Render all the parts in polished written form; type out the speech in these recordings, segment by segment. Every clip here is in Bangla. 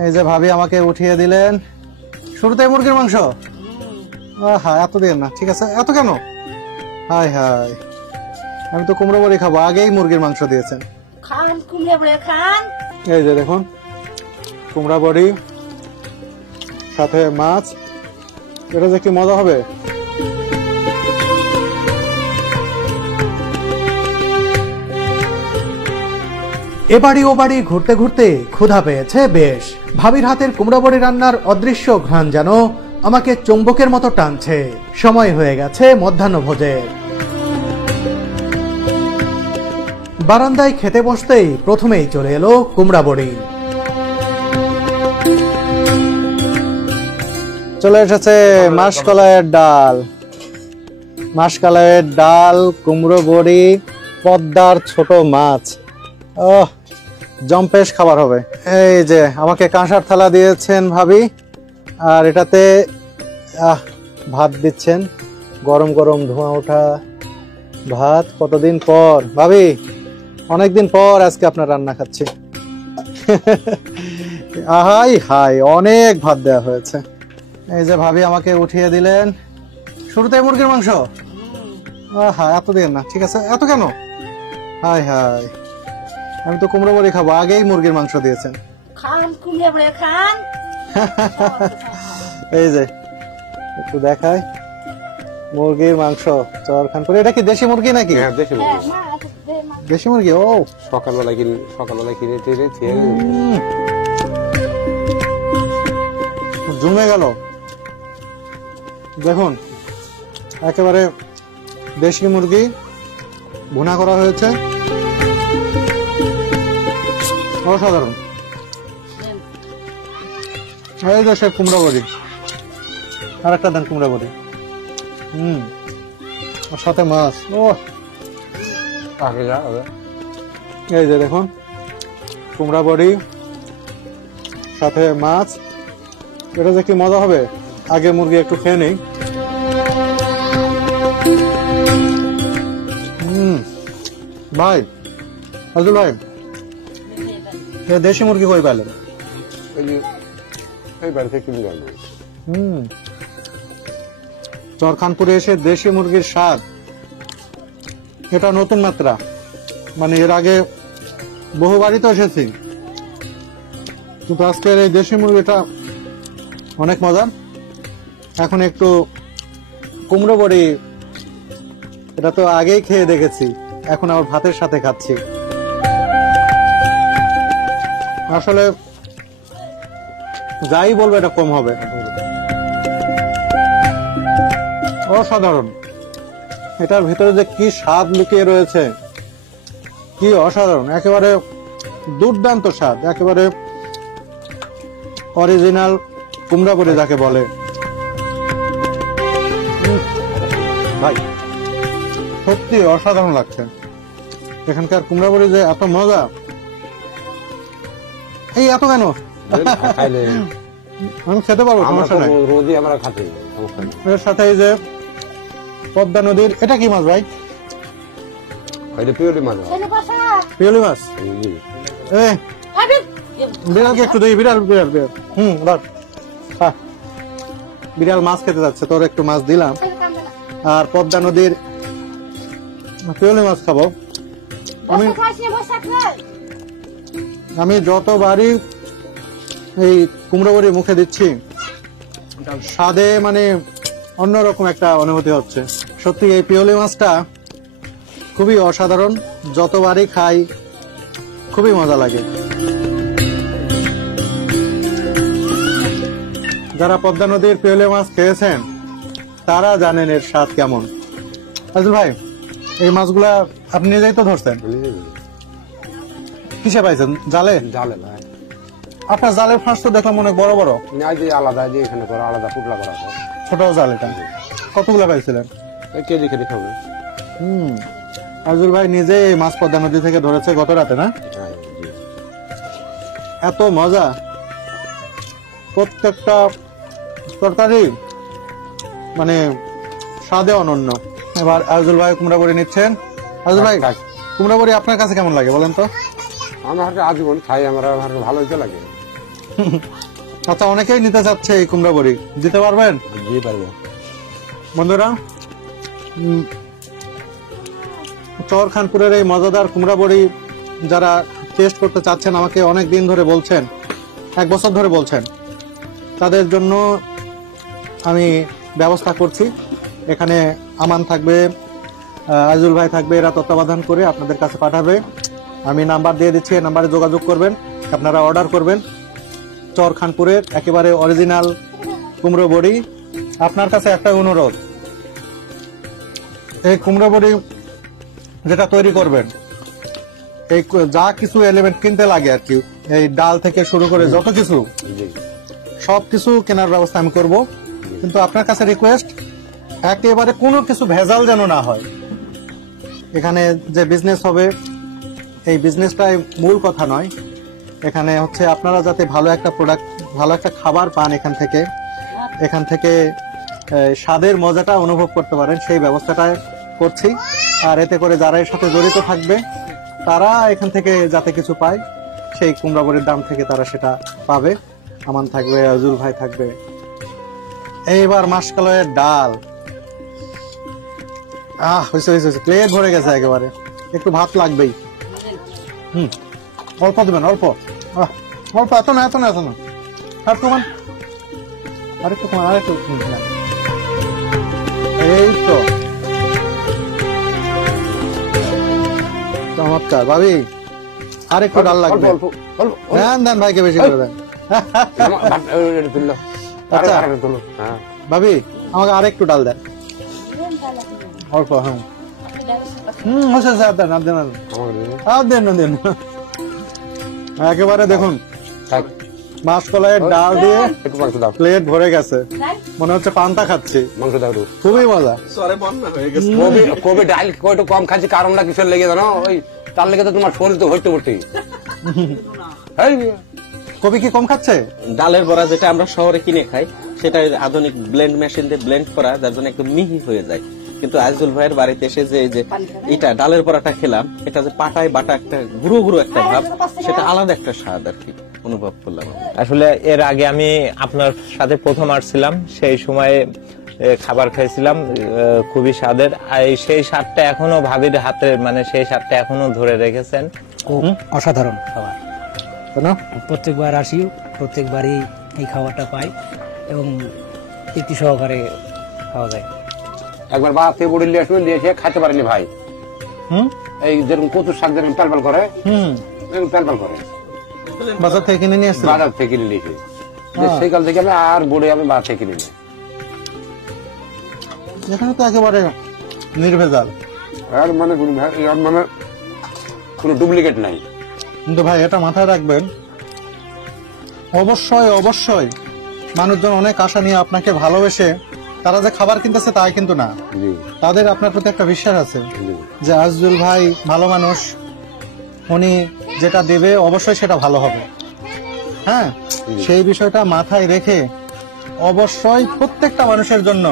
এই যে ভাবি আমাকে উঠিয়ে দিলেন শুরুতেই মুরগির মাংস। হ্যাঁ এত দিন না, ঠিক আছে, এত কেন? হাই হাই, আমি তো কুমড়ো বড়ি খাবো, আগেই মুরগির মাংস দিয়েছেন। খান কুমড়া বড়ি খান। এই যে দেখুন কুমড়া বড়ি সাথে মাছ, এটা যে কি মজা হবে। এ বাড়ি ও বাড়ি ঘুরতে ঘুরতে ক্ষুধা পেয়েছে বেশ। ভাবির হাতের কুমড়া বড়ি রান্নার অদৃশ্য ঘ্রাণ যেন আমাকে চুম্বকের মতো টানছে। সময় হয়ে গেছে মধ্যাহ্নভোজের। বারান্দায় খেতে বসতেই প্রথমেই চলে এলো কুমড়া বড়ি। চলে এসেছে মাসকলাইয়ের ডাল, মাসকলাইয়ের ডাল, কুমড়ো বড়ি, পদ্মার ছোট মাছ। ওহ, জম্পেশ খাবার হবে। এই যে আমাকে কাঁসার থালা দিয়েছেন ভাবি, আর এটাতে ভাত দিচ্ছেন, গরম গরম ধোঁয়া ওঠা ভাত। কতদিন পর ভাবি, অনেকদিন পর আজকে আপনার রান্না খাচ্ছি। হাই হাই, অনেক ভাত দেওয়া হয়েছে। এই যে ভাবি আমাকে উঠিয়ে দিলেন শুরুতে মুরগির মাংস। হ্যাঁ এত দিন না, ঠিক আছে, এত কেন? হাই হাই, আমি তো কুমড়ো বড়ি খাবো, আগেই মুরগির মাংস দিয়েছেন। খান কুমড়া বড়ি খান। এই যে একটু দেখাই মুরগির মাংস চরখানপুরে। এটা কি দেশি মুরগি নাকি? দেশি মুরগি। দেশি মুরগি। ও সকালবেলা কিনে জমে গেল। দেখুন একেবারে দেশি মুরগি ভুনা করা হয়েছে, অসাধারণ। এই যে সে কুমড়া বড়ি, আর একটা দেন কুমড়া বড়ি। ওর সাথে মাছ। ও এই যে দেখুন কুমড়া বড়ি সাথে মাছ, এটা যে কি মজা হবে। আগে মুরগি একটু খেয়ে নেই। ভাই আব্দুল ভাই, দেশি মুরগি কই পেলেন? চরখানপুরে এসে দেশি মুরগির স্বাদ, এটা নতুন মাত্রা। মানে এর আগে বহুবারই তো এসেছি, কিন্তু আজকের এই দেশি মুরগিটা অনেক মজা। এখন একটু কুমড়ো বড়ি, এটা তো আগেই খেয়ে দেখেছি, এখন আবার ভাতের সাথে খাচ্ছি। আসলে যাই বলবো এটা কম হবে। অসাধারণ, এটার ভিতরে যে কি স্বাদ লুকিয়ে রয়েছে, কি অসাধারণ, একেবারে দুর্দান্ত স্বাদ, একেবারে অরিজিনাল কুমড়া বড়ি যাকে বলে। ভাই সত্যি অসাধারণ লাগছে। এখানকার কুমড়া বড়ি যে এত মজা। এই এত কেন? আমি খেতে পারবো, সমস্যা নাই। এর সাথে এই যে পদ্মা নদীর, এটা কি মাছ ভাই? পিওলি মাছ। পিওলি মাছ। বিড়ালকে একটু দিই, বিড়াল বিড়াল বিড়াল। বিড়াল মাছ খেতে যাচ্ছে, তোর একটু মাছ দিলাম। আর পদ্মা নদীর পিওলি মাছ খাবো। আমি যতবারই এই কুমড়ো বড়ি মুখে দিচ্ছি, স্বাদে মানে অন্যরকম একটা অনুভূতি হচ্ছে। সত্যি এই পিওলি মাছটা খুবই অসাধারণ, যতবারই খাই খুবই মজা লাগে। যারা পদ্মা নদীর পিওলি মাছ খেয়েছেন তারা জানেন এর স্বাদ কেমন। আজল ভাই, এই মাছগুলা আপনি নিজেই তো ধরছেন? কিসে পাইছেন? জালে? জালে ভাই। আপনার জালের ফাঁস তো দেখলাম অনেক বড় বড়। আলাদা, যে এখানে করা আলাদা পুটলা করা আছে। ছোট জাল এটা। কতগুলা পাইছিলেন? কেজি কেজি খাবে। আজল ভাই নিজে এই মাছ পদ্মা নদী থেকে ধরেছে গত রাতে, না? এত মজা, প্রত্যেকটা তরকারি মানে স্বাদে অনন্য। এবার আজল ভাই কুমড়া বড়ি নিচ্ছেন। আজল ভাই, কুমড়া বড়ি আপনার কাছে কেমন লাগে বলেন তো? আমার আজীবন খাই, আমার ভালো লাগে। আচ্ছা, অনেকেই নিতে চাচ্ছে এই কুমড়া বড়ি, দিতে পারবেন? জি পারবো। বন্ধুরা, চর খানপুরের এই মজাদার কুমড়া বড়ি যারা টেস্ট করতে চাচ্ছেন, আমাকে অনেক দিন ধরে বলছেন, 1 বছর ধরে বলছেন, তাদের জন্য আমি ব্যবস্থা করছি। এখানে আমান থাকবে, আইজুল ভাই থাকবে, এরা তত্ত্বাবধান করে আপনাদের কাছে পাঠাবে। আমি নাম্বার দিয়ে দিচ্ছি, এই নাম্বারে যোগাযোগ করবেন, আপনারা অর্ডার করবেন। চর খানপুরের একেবারে অরিজিনাল কুমড়ো বড়ি। আপনার কাছে একটা অনুরোধ, এই কুমড়ো বড়ি যেটা তৈরি করবেন, এই যা কিছু এলিমেন্ট কিনতে লাগে আর কি, এই ডাল থেকে শুরু করে যত কিছু, জি সবকিছু কেনার ব্যবস্থা আমি করব। কিন্তু আপনার কাছে রিকোয়েস্ট, একেবারে কোনো কিছু ভেজাল যেন না হয়। এখানে যে বিজনেস হবে, এই বিজনেসটাই মূল কথা নয়। এখানে হচ্ছে আপনারা যাতে ভালো একটা প্রোডাক্ট, ভালো একটা খাবার পান, এখান থেকে স্বাদের মজাটা অনুভব করতে পারেন, সেই ব্যবস্থাটা করছি। আর এতে করে যারা এর সাথে জড়িত থাকবে, তারা এখান থেকে যাতে কিছু পায়, সেই কুমড়া বড়ির দাম থেকে তারা সেটা পাবে। আমান থাকবে, আজুল ভাই থাকবে। এইবার মাসকলাইয়ের ডাল, হয়েছে হয়েছে, প্লেট ভরে গেছে একেবারে, একটু ভাত লাগবেই। অল্প দেবেন, অল্প, অল্প, এত না, এত না, এত না, আরেকটু কমান, আরেকটু। এই তো চমৎকার ভাবি, আরেকটু ডাল লাগবে। অল্প অল্প দেন দেন, ভাইকে বেশি করে দেন। তুললো। আচ্ছা তুলো। হ্যাঁ ভাবি, আমাকে আরেকটু ডাল দেন, অল্প। হ্যাঁ, হচ্ছে, দেন, আর দেন, আর দেন, দেন। একেবারে দেখুন, থাক, মাসকলাইয়ের ডাল দিয়ে একটু মাংস দাও। প্লেট ভরে গেছে, মনে হচ্ছে পান্তা খাচ্ছি, মাংস দাও একটু। খুবই মজা। কবে ডাল একটু কম খাচ্ছি, কারণটা কিসের লেগে জানো? ওই তার লেগে তো তোমার শরীর তো হইতে ভর্তি। কবি কি কম খাচ্ছে? ডালের বড়া যেটা আমরা শহরে কিনে খাই, সেটা আধুনিক ব্লেন্ড মেশিন দিয়ে ব্লেন্ড করা, যার জন্য একটু মিহি হয়ে যায়। কিন্তু আইজুল ভাইয়ের বাড়িতে এসে যে এটা ডালের বড়াটা খেলাম, এটা যে পাটায় বাটা একটা গুঁড়ো গুঁড়ো একটা ভাব, সেটা আলাদা একটা স্বাদ আর কি অনুভব করলাম। আসলে এর আগে আমি আপনার সাথে প্রথম আসছিলাম, সেই সময় খাবার খাইছিলাম, খুবই স্বাদের। আর সেই স্বাদটা এখনো ভাবির হাতে, মানে সেই স্বাদটা এখনো ধরে রেখেছেন। অসাধারণ খাবার। কেন? প্রত্যেকবার আসি, প্রত্যেকবারই এই খাবারটা পাই এবং তৃপ্তি সহকারে খাওয়া যায়। একবার বাড়ি থেকে বড়ি নিয়ে আসবে, দিয়েছে, খাইতে পারেনি ভাই। এই যেরকম কচুর শাক যেরকম পালপাল করে, এরকম পালপাল করে। বাজার থেকে কিনে নিয়ে আসছে, বাজার থেকে কিনে নিয়েছে। সেই কাল থেকে আমি আর বড়ি আমি বাজার থেকে কিনে নিই। এখানে তো একেবারে নির্ভেজাল, আর মানে কোনো ডুপ্লিকেট নাই। কিন্তু ভাই এটা মাথায় রাখবেন, অবশ্যই অবশ্যই মানুষজন অনেক আশা নিয়ে আপনাকে ভালোবেসে তারা যে খাবার কিনতেছে তাই কিন্তু না, তাদের আপনার প্রতি একটা বিশ্বাস আছে যে আজজুল ভাই ভালো মানুষ, উনি যেটা দেবে অবশ্যই সেটা ভালো হবে। হ্যাঁ, সেই বিষয়টা মাথায় রেখে অবশ্যই প্রত্যেকটা মানুষের জন্য।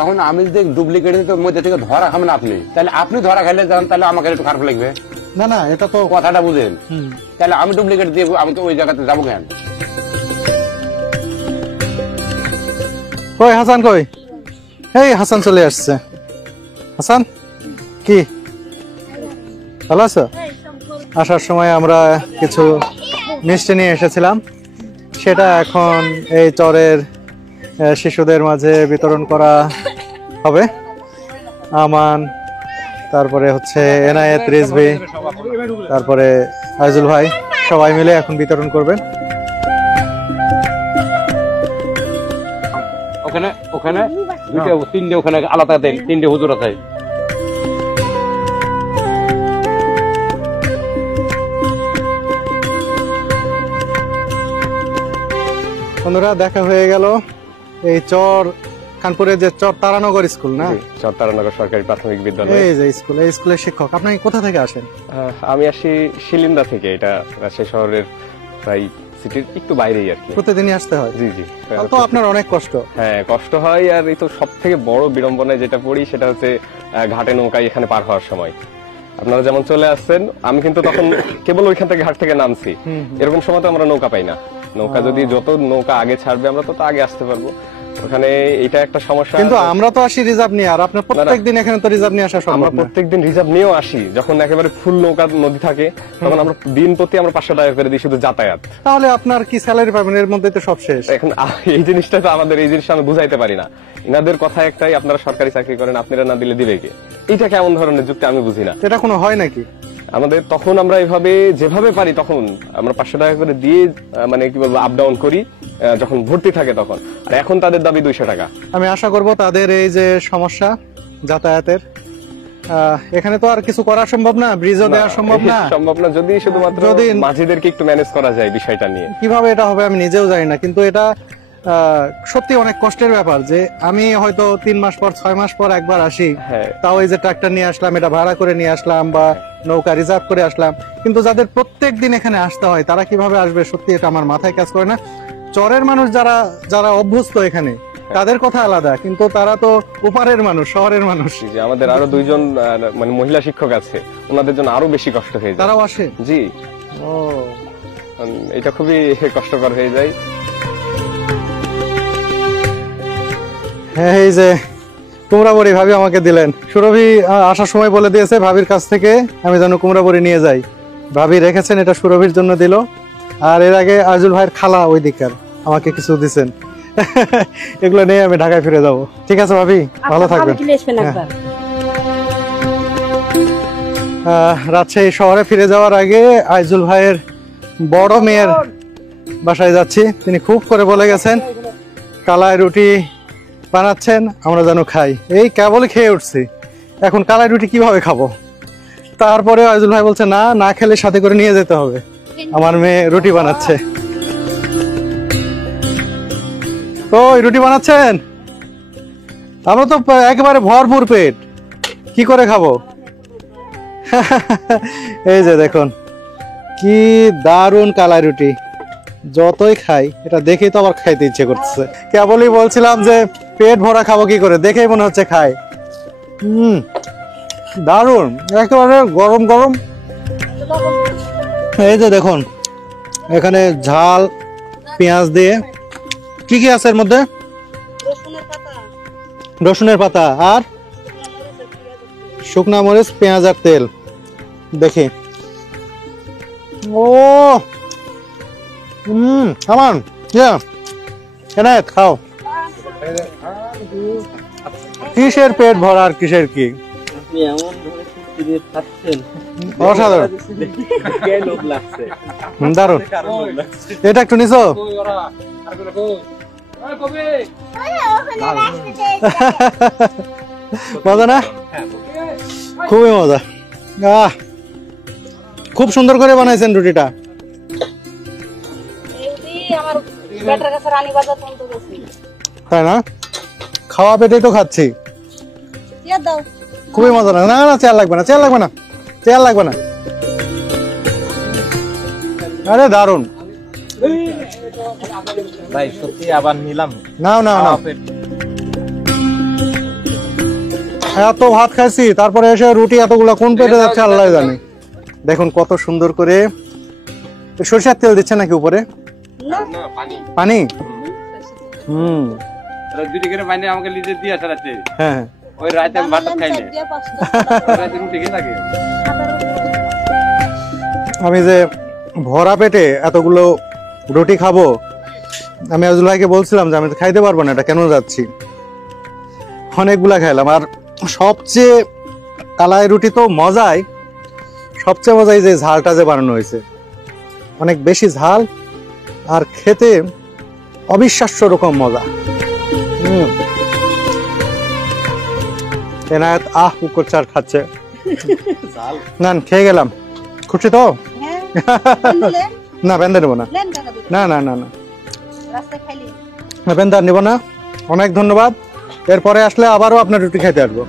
এখন আমি যদি ডুপ্লিকেট মধ্যে থেকে ধরা খাবেন আপনি, তাহলে আপনি ধরা খাইলে যান, তাহলে আমাকে একটু খারাপ লাগবে না? না, এটা তো কথাটা বুঝেন। তাহলে আমি ডুপ্লিকেট দিয়ে আমাকে ওই জায়গাতে যাবো কেন? কই হাসান, কই? এই হাসান চলে আসছে। হাসান, কি ভালো আছো? আসার সময় আমরা কিছু মিষ্টি নিয়ে এসেছিলাম, সেটা এখন এই চরের শিশুদের মাঝে বিতরণ করা হবে। আমান, তারপরে হচ্ছে এনায়েত, রিজভি, তারপরে আইজুল ভাই, সবাই মিলে এখন বিতরণ করবেন। ওখানে ওখানে দুটো তিনটে, ওখানে আলাদা দেন, তিনটে হুজুর আছে। বন্ধুরা, দেখা হয়ে গেল এই চর খানপুরের যে চর তারানগর স্কুল, না? চর তারানগর সরকারি প্রাথমিক বিদ্যালয়। এই যে স্কুল, এই স্কুলের শিক্ষক। আপনি কোথা থেকে আসেন? আমি আসি শিলিন্দা থেকে, এটা রাজশাহী শহরের প্রায় সিটির একটু বাইরেই আর কি। প্রতিদিনই আসতে হয়? জি জি। তো আপনার অনেক কষ্ট। হ্যাঁ, কষ্ট হয়। আর এই তো সব থেকে বড় বিড়ম্বনায় যেটা পড়ি সেটা হচ্ছে ঘাটে নৌকায় এখানে পার হওয়ার সময়। আপনারা যেমন চলে আসছেন, আমি কিন্তু তখন কেবল ওইখান থেকে ঘাট থেকে নামছি, এরকম সময় তো আমরা নৌকা পাই না। নৌকা যদি যত নৌকা আগে ছাড়বে আমরা তত আগে আসতে পারবো। ওখানে এটা একটা সমস্যা। কিন্তু আমরা তো আসি রিজার্ভ নিয়ে, আর আপনার প্রত্যেকদিন এখানে তো রিজার্ভ নিয়ে আসা সম্ভব আমরা না। প্রত্যেকদিন রিজার্ভ নিয়েও আসি, যখন একেবারে ফুল নৌকা নদী থাকে তখন আমরা দিন প্রতি আমরা 500 টাকা করে দিই শুধু যাতায়াত। তাহলে আপনার কি স্যালারি পাবেন? এর মধ্যে তো সব শেষ। এখন এই জিনিসটা তো আমাদের, এই জিনিসটা আমি বুঝাইতে পারি না। ইনাদের কথা একটাই, আপনারা সরকারি চাকরি করেন, আপনারা না দিলে দিবে কে? এটা কেমন ধরনের যুক্তি আমি বুঝি না। এটা কোনো হয় নাকি? আমাদের তখন আমরা এইভাবে যেভাবে পারি তখন আমরা 500 টাকা করে দিয়ে মানে কি বলবো আপ ডাউন করি যখন ভর্তি থাকে তখন। আর এখন তাদের দাবি 200 টাকা। আমি আশা করব তাদের এই যে সমস্যা যাতায়াতের, এখানে তো আর কিছু করা সম্ভব না, ব্রিজও দেওয়া সম্ভব না। সম্ভব না, যদি শুধুমাত্র মাঝিদেরকে একটু ম্যানেজ করা যায় বিষয়টা নিয়ে। কিভাবে এটা হবে আমি নিজেও জানি না, কিন্তু এটা সত্যি অনেক কষ্টের ব্যাপার যে আমি হয়তো 3 মাস পর 6 মাস পর একবার আসি, তাও এই যে ট্রাক্টর নিয়ে আসলাম, এটা ভাড়া করে নিয়ে আসলাম বা নৌকা রিজার্ভ করে আসলাম, কিন্তু যাদের প্রত্যেক দিন এখানে আসতে হয় তারা কিভাবে আসবে সত্যি এটা আমার মাথায় কাজ করে না। চরের মানুষ যারা যারা অভ্যস্ত এখানে তাদের কথা আলাদা, কিন্তু তারা তো ওপারের মানুষ, শহরের মানুষ। যে আমাদের আরো 2 জন মানে মহিলা শিক্ষক আছে, ওনাদের জন্য আরো বেশি কষ্ট হয়ে যায়। তারাও আসে? জি। ও, এটা খুবই কষ্টকর হয়ে যায়। হ্যাঁ, এই যে কুমড়া বড়ি ভাবি আমাকে দিলেন। সুরভি আসার সময় বলে দিয়েছে ভাবির কাছ থেকে আমি যেন কুমড়া বড়ি নিয়ে যাই। ভাবি রেখেছেন, এটা সুরভির জন্য দিল। আর এর আগে আজুল ভাইয়ের খালা ওই দিককার আমাকে কিছু দিচ্ছেন। এগুলো নিয়ে আমি ঢাকায় ফিরে যাবো। ঠিক আছে ভাবি, ভালো থাকবেন। রাজশাহী শহরে ফিরে যাওয়ার আগে আইজুল ভাইয়ের বড় মেয়ের বাসায় যাচ্ছি। তিনি খুব করে বলে গেছেন কালাই রুটি বানাচ্ছেন, আমরা যেন খাই। এই কেবলই খেয়ে উঠছি, এখন কালাই রুটি কিভাবে খাবো? তারপরে আইজুল ভাই বলছে না, না খেলে সাথে করে নিয়ে যেতে হবে, আমার মেয়ে রুটি বানাচ্ছে। তো রুটি বানাচ্ছেন, আমরা তো একেবারে ভরপুর পেট, কি করে খাবো? এই যে দেখুন কি দারুণ কালাই রুটি, যতই খাই এটা দেখেই তো আবার খাইতে ইচ্ছে করতেছে। কেবলই বলছিলাম যে পেট ভরা খাবো কি করে, দেখেই মনে হচ্ছে খাই। দারুণ, একেবারে গরম গরম। এই যে দেখুন এখানে ঝাল পেঁয়াজ দিয়ে, কি কি আছে এর মধ্যে? রসুনের পাতা আর শুকনা মরিচ, পেঁয়াজ আর তেল। দেখি, ও খামান এনায়েত খাও। কিসের পেট ভরা আর কিসের কি অসাধারণ, দারুণ। এটা একটু নিছো? মজা না? খুবই মজা। খুব সুন্দর করে বানাইছেন রুটিটা। তাই না? খাওয়া পেটেই তো খাচ্ছি। খুবই মজা। না না, চেয়ার লাগবে না, চেয়ার লাগবে না, চেয়ার লাগবে না। আরে দারুন ভাই, সত্যি আবার নিলাম। নাও নাও নাও। এত ভাত খাইছি, তারপরে এসে রুটি এতগুলো কোন পেটে যাচ্ছে আল্লাহ জানে। দেখুন কত সুন্দর করে সরিষার তেল দিচ্ছে নাকি উপরে? পানি। হ্যাঁ, আমি যে ভরা পেটে এতগুলো রুটি খাবো, আমি আজুল ভাইকে বলছিলাম যে আমি তো খাইতে পারবো না, এটা কেন যাচ্ছি। অনেকগুলা খাইলাম। আর সবচেয়ে কালাই রুটি তো মজাই, সবচেয়ে মজাই যে ঝালটা যে বানানো হয়েছে, অনেক বেশি ঝাল আর খেতে অবিশ্বাস্য রকম মজা। এনায়েত কুকুর চার খাচ্ছে। না খেয়ে গেলাম, খুশি তো? না বেন্দা নেবো না, না না না না বেন্দা নেবো না। অনেক ধন্যবাদ, এরপরে আসলে আবারও আপনার রুটি খাইতে আসবো।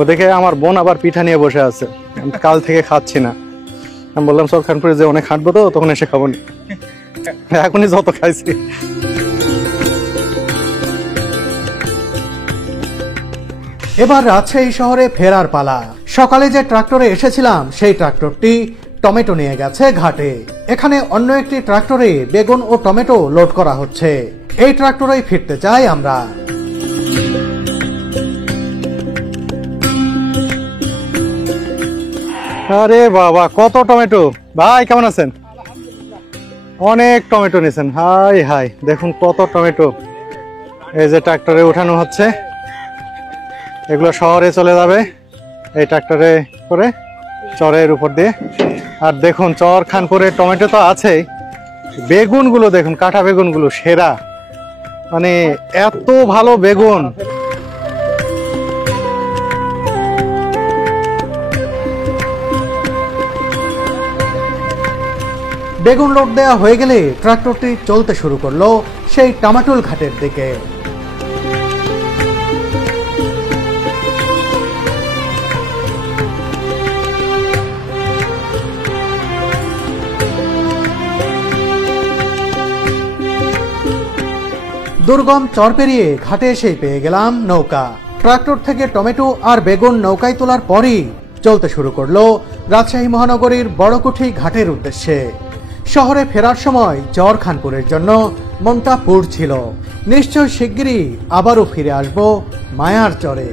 ওদিকে আমার বোন আবার পিঠা নিয়ে বসে আছে, কাল থেকে খাচ্ছি না। আমি বললাম সরখানপুরে যে অনেক হাঁটবো তো, তখন এসে খাবো নি, এখনই যত খাইছি। এবার রাজশাহী শহরে ফেরার পালা। সকালে যে ট্রাক্টরে এসেছিলাম সেই ট্রাক্টরটি টমেটো নিয়ে গেছে ঘাটে। এখানে অন্য একটি ট্রাক্টরে বেগুন ও টমেটো লোড করা হচ্ছে। এই ট্রাক্টরেই ফিরতে চাই আমরা। আরে বাবা, কত টমেটো! ভাই কেমন আছেন? অনেক টমেটো নিয়েছেন। হাই হাই, দেখুন কত টমেটো। এই যে ট্রাক্টরে উঠানো হচ্ছে, এগুলো শহরে চলে যাবে এই ট্রাক্টরে করে, চরের উপর দিয়ে। আর দেখুন চর খানপুরের টমেটো তো আছেই, বেগুনগুলো দেখুন, কাঁটা বেগুনগুলো সেরা, মানে এত ভালো বেগুন। বেগুন লোড দেওয়া হয়ে গেলে ট্রাক্টরটি চলতে শুরু করলো সেই টামাটুল ঘাটের দিকে। দুর্গম চর পেরিয়ে ঘাটে এসে পেয়ে গেলাম নৌকা। ট্রাক্টর থেকে টমেটো আর বেগুন নৌকায় তোলার পরই চলতে শুরু করলো রাজশাহী মহানগরীর বড়কুঠি ঘাটের উদ্দেশ্যে। শহরে ফেরার সময় চর খানপুরের জন্য মনটা পুড়ছিল। নিশ্চয় শিগগিরই আবারও ফিরে আসবো মায়ার চরে।